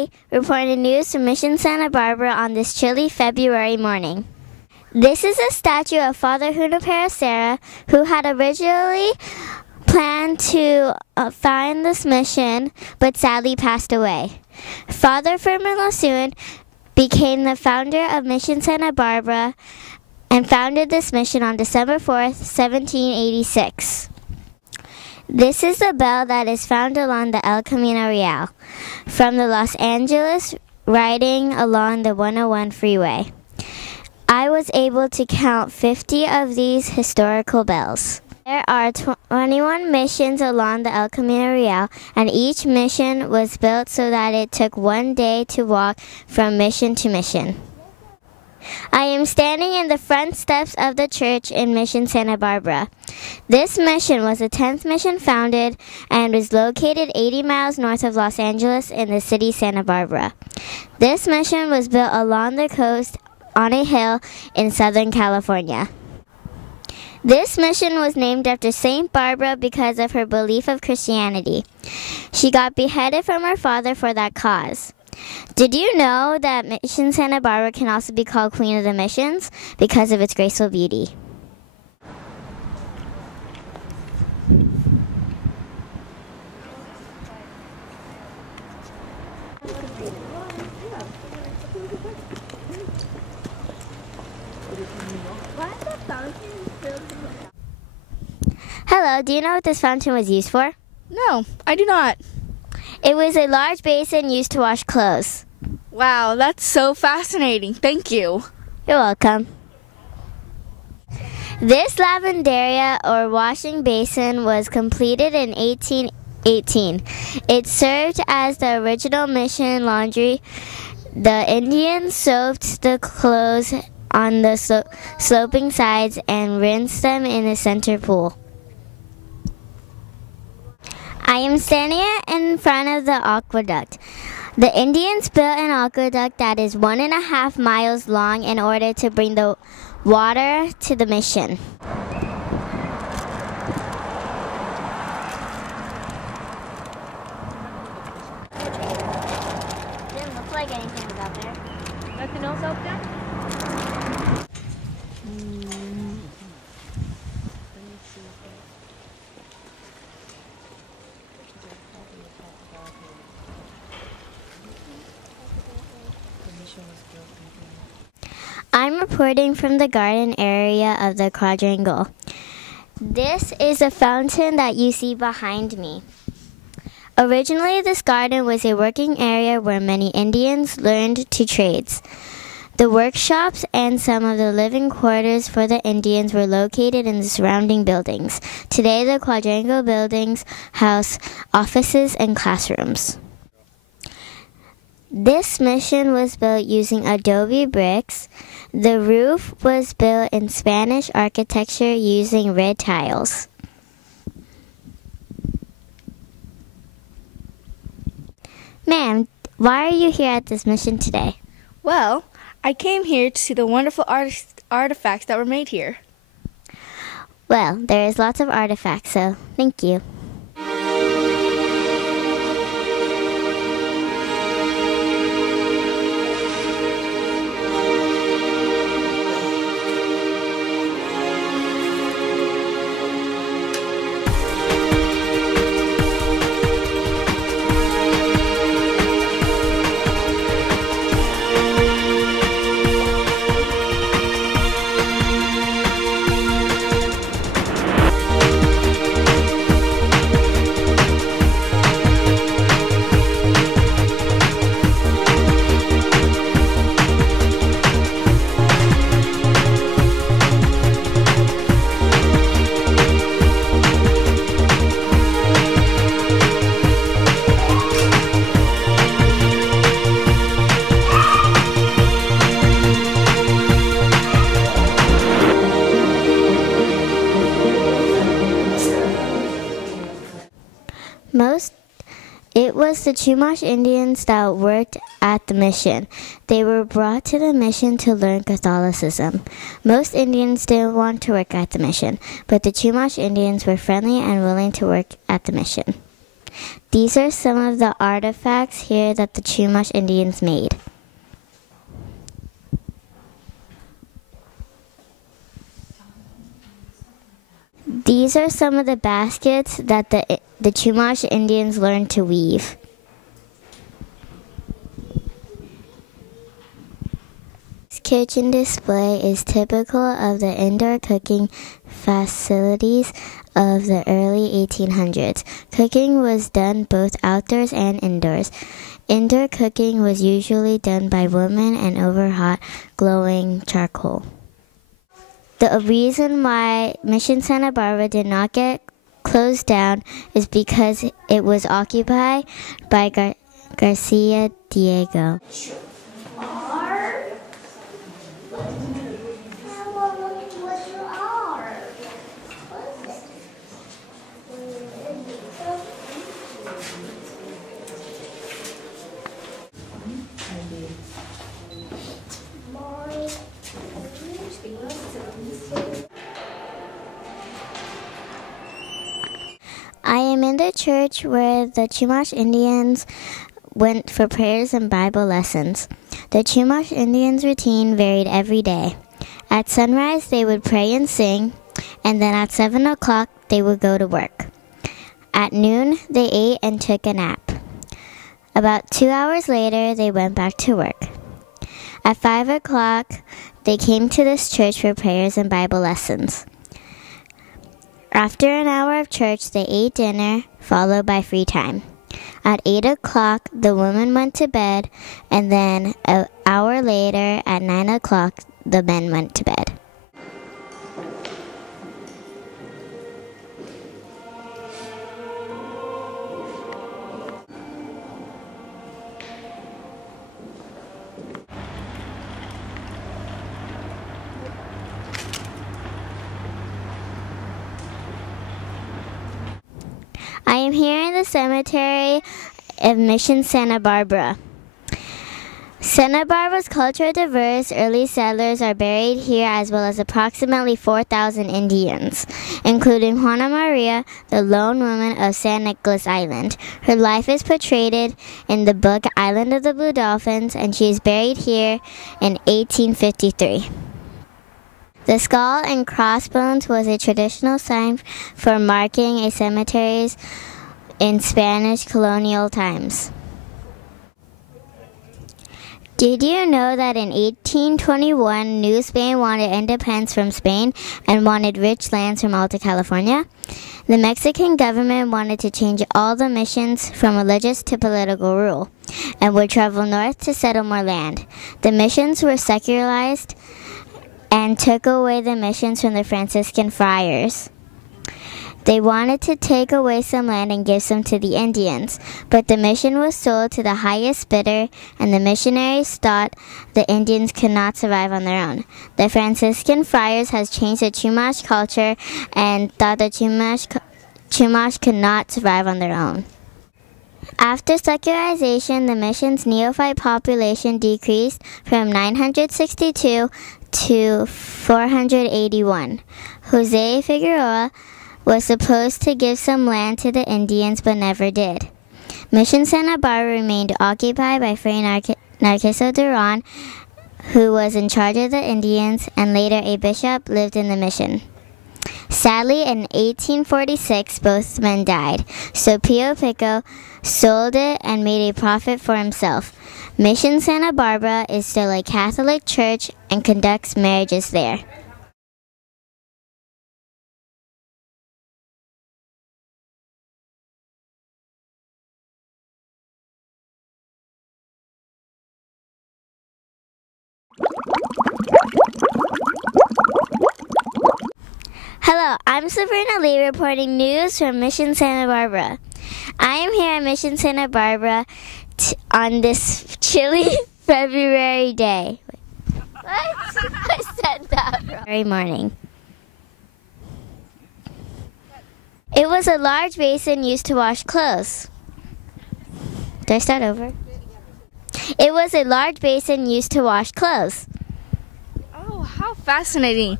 Kelly reporting news from Mission Santa Barbara on this chilly February morning. This is a statue of Father Junipero Serra, who had originally planned to found this mission, but sadly passed away. Father Fermin Lasuen became the founder of Mission Santa Barbara and founded this mission on December 4th, 1786. This is the bell that is found along the El Camino Real, from the Los Angeles riding along the 101 freeway. I was able to count 50 of these historical bells. There are 21 missions along the El Camino Real, and each mission was built so that it took one day to walk from mission to mission. I am standing in the front steps of the church in Mission Santa Barbara. This mission was the 10th mission founded and was located 80 miles north of Los Angeles in the city Santa Barbara. This mission was built along the coast on a hill in Southern California. This mission was named after Saint Barbara because of her belief of Christianity. She got beheaded from her father for that cause. Did you know that Mission Santa Barbara can also be called Queen of the Missions because of its graceful beauty? Hello, do you know what this fountain was used for? No, I do not. It was a large basin used to wash clothes. Wow, that's so fascinating. Thank you. You're welcome. This lavanderia, or washing basin, was completed in 1818. It served as the original mission laundry. The Indians soaked the clothes on the sloping sides and rinsed them in the center pool. I am standing in front of the aqueduct. The Indians built an aqueduct that is 1.5 miles long in order to bring the water to the mission. Didn't look like anything was out there. Nothing else out there? I'm reporting from the garden area of the quadrangle. This is a fountain that you see behind me. Originally, this garden was a working area where many Indians learned two trades. The workshops and some of the living quarters for the Indians were located in the surrounding buildings. Today, the quadrangle buildings house offices and classrooms. This mission was built using adobe bricks. The roof was built in Spanish architecture using red tiles. Ma'am, why are you here at this mission today? Well, I came here to see the wonderful artifacts that were made here. Well, there is lots of artifacts, so thank you. It was the Chumash Indians that worked at the mission. They were brought to the mission to learn Catholicism. Most Indians didn't want to work at the mission, but the Chumash Indians were friendly and willing to work at the mission. These are some of the artifacts here that the Chumash Indians made. These are some of the baskets that the Chumash Indians learned to weave. This kitchen display is typical of the indoor cooking facilities of the early 1800s. Cooking was done both outdoors and indoors. Indoor cooking was usually done by women and over hot, glowing charcoal. The reason why Mission Santa Barbara did not get closed down is because it was occupied by Garcia Diego. I am in the church where the Chumash Indians went for prayers and Bible lessons. The Chumash Indians' routine varied every day. At sunrise, they would pray and sing, and then at 7 o'clock, they would go to work. At noon, they ate and took a nap. About 2 hours later, they went back to work. At 5 o'clock, they came to this church for prayers and Bible lessons. After an hour of church, they ate dinner, followed by free time. At 8 o'clock, the women went to bed, and then an hour later, at 9 o'clock, the men went to bed. I am here in the cemetery of Mission Santa Barbara. Santa Barbara's culturally diverse early settlers are buried here, as well as approximately 4,000 Indians, including Juana Maria, the lone woman of San Nicolas Island. Her life is portrayed in the book Island of the Blue Dolphins, and she is buried here in 1853. The skull and crossbones was a traditional sign for marking a cemetery in Spanish colonial times. Did you know that in 1821, New Spain wanted independence from Spain and wanted rich lands from Alta California? The Mexican government wanted to change all the missions from religious to political rule and would travel north to settle more land. The missions were secularized and took away the missions from the Franciscan friars. They wanted to take away some land and give some to the Indians, but the mission was sold to the highest bidder, and the missionaries thought the Indians could not survive on their own. The Franciscan friars has changed the Chumash culture and thought the Chumash could not survive on their own. After secularization, the mission's neophyte population decreased from 962 to 481. Jose Figueroa was supposed to give some land to the Indians, but never did. Mission Santa Barbara remained occupied by Fray Narciso Duran, who was in charge of the Indians, and later a bishop lived in the mission. Sadly, in 1846, both men died, so Pio Pico sold it and made a profit for himself. Mission Santa Barbara is still a Catholic church and conducts marriages there. Hello, I'm Sabrina Lee reporting news from Mission Santa Barbara. I am here at Mission Santa Barbara on this chilly February day. What? I said that wrong. February morning. It was a large basin used to wash clothes. Did I start over? It was a large basin used to wash clothes. Oh, how fascinating.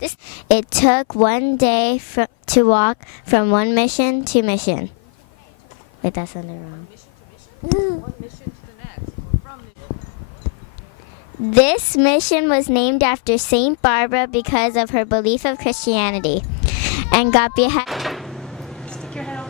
It took one day to walk from one mission to mission. Wait, that sounded wrong. One mission to the next. Or from mission. This mission was named after Saint Barbara because of her belief of Christianity, and got beheaded. Stick your head out.